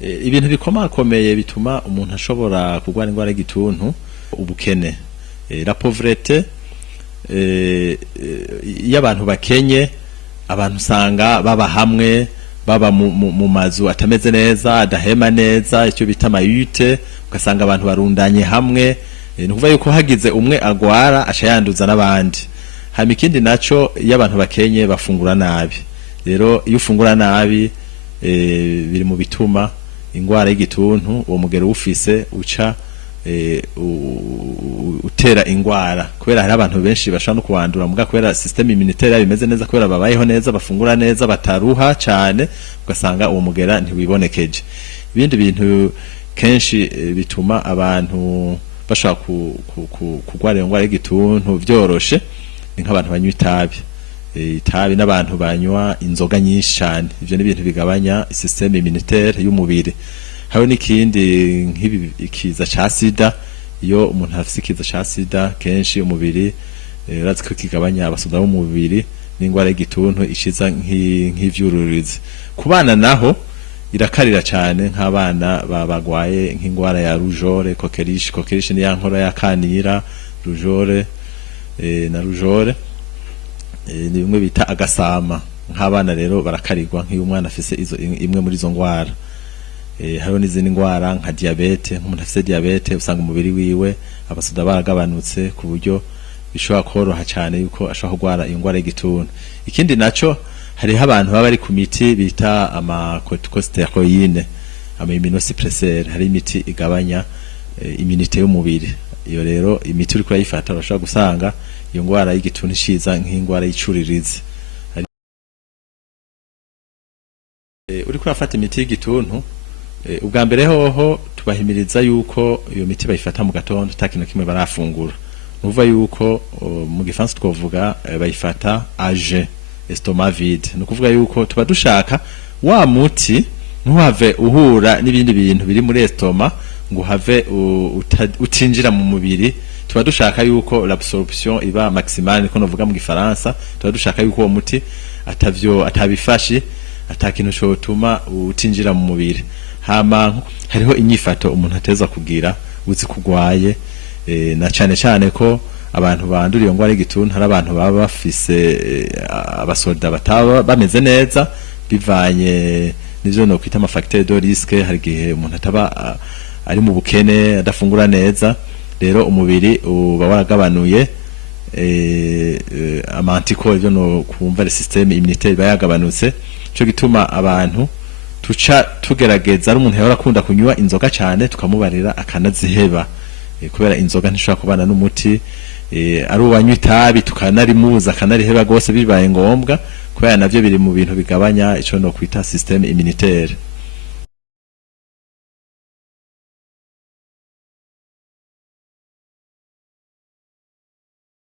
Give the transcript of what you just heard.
ibintu bikomakomeye bituma umuntu ashobora kurwara indwara y'igituntu ubukene, la pauvreté, iyo abantu bakenye abantu usanga baba hamwe, baba mu mazu atameze neza, adahema neza, icyo bita mayute, ugasanga abantu barundanye hamwe, ni kuvuga yuko hagize umwe agwara aca yanduza n'abandi. Hama ikindi naco iyo abantu bakenye bafungura nabi, rero iyo ufungura nabi biri mu bituma ingwara y'igituntu uwo mugero ufise uca utera ingwara, kubera hari abantu benshi bashaka no kuwandura muga kubera system immunitaire bimeze neza, kubera babayeho neza, bafungura neza, bataruha cyane, ugasanga uwo mugera ntiwibonekeje. Ibindi bintu kenshi bituma abantu bashaka kugwara ingwara y'igituntu byoroshe ni nk'abantu banywa itabi n'abantu banywa inzoga nyinshi cyane. Ivyo ni ibintu bigabanya system immunitaire y'umubiri. Hari n'ikindi nk'ibi ikiza ca sida, iyo umuntu afise ikiza ca sida kenshi umubiri urazi ko kigabanya abasoda b'umubiri n'ingwara y'igituntu ishiza nk'ivyururizi. Ku bana naho irakarira cyane, nk'abana bagwaye nk'ingwara ya rougeole, coqueluche ni ya nkora ya kanira, rougeole na rougeole ni bimwe bita agasama. Nk'abana rero barakarirwa nk'iyo umwana afise imwe muri izo ngwara. Hariho n'izindi ngwara nka diabete, nk'umuntu afise diabete usanga umubiri wiwe abasoda baragabanutse ku buryo bishobora koroha cyane yuko ashobora kugwara ingwara y'igituntu. Ikindi naco hariho abantu baba bari ku miti bita ama corticosteroïdes, ama immunosuppresseurs, hari imiti igabanya immunité y'umubiri. Iyo rero imiti uri kurayifata urashobora gusanga iyo ngwara y'igituntu ishiza nk'ingwara y'icuririzi. Uri kurafata imiti y'igituntu ubwa mbere hoho tubahimiriza yuko iyo miti bayifata mu gatondo takintu kimwe barafungura. Nuvuga yuko mu gifaransa twovuga bayifata age estomac vide, no kuvuga yuko tuba dushaka wa muti ntuhave uhura n'ibindi bintu biri muri estoma ngo have utinjira mu mubiri. Tuba dushaka yuko l'absorption iba maximale, niko novuga mu gifaransa. Tuba dushaka yuko uwo muti atabifashi, atakintu cyotuma utinjira mu mubiri. Hama hariho inyifato umuntu ateza kugira uzi kugwaye, na cyane ko abantu bandura iyo ngwara y'igituntu hari abantu baba bafise abasoda bataba bameze neza bivanye n'ivyo no kwita ama facteur de risque. Hari gihe umuntu ataba ari mu bukene, adafungura neza, rero umubiri uba waragabanuye ama anticorps, ivyo no kumva le système immunitaire bayagabanutse. Cyo gituma abantu tuca tugerageza, ari umuntu yahora akunda kunywa inzoga cyane tukamubarira akanaziheba, kubera inzoga ntishobora kubana n'umuti. Ari uwanywa itabi tukanarimuza akanariheba gose bibaye ngombwa, kubera navyo biri mu bintu bigabanya ico no kwita système immunitaire.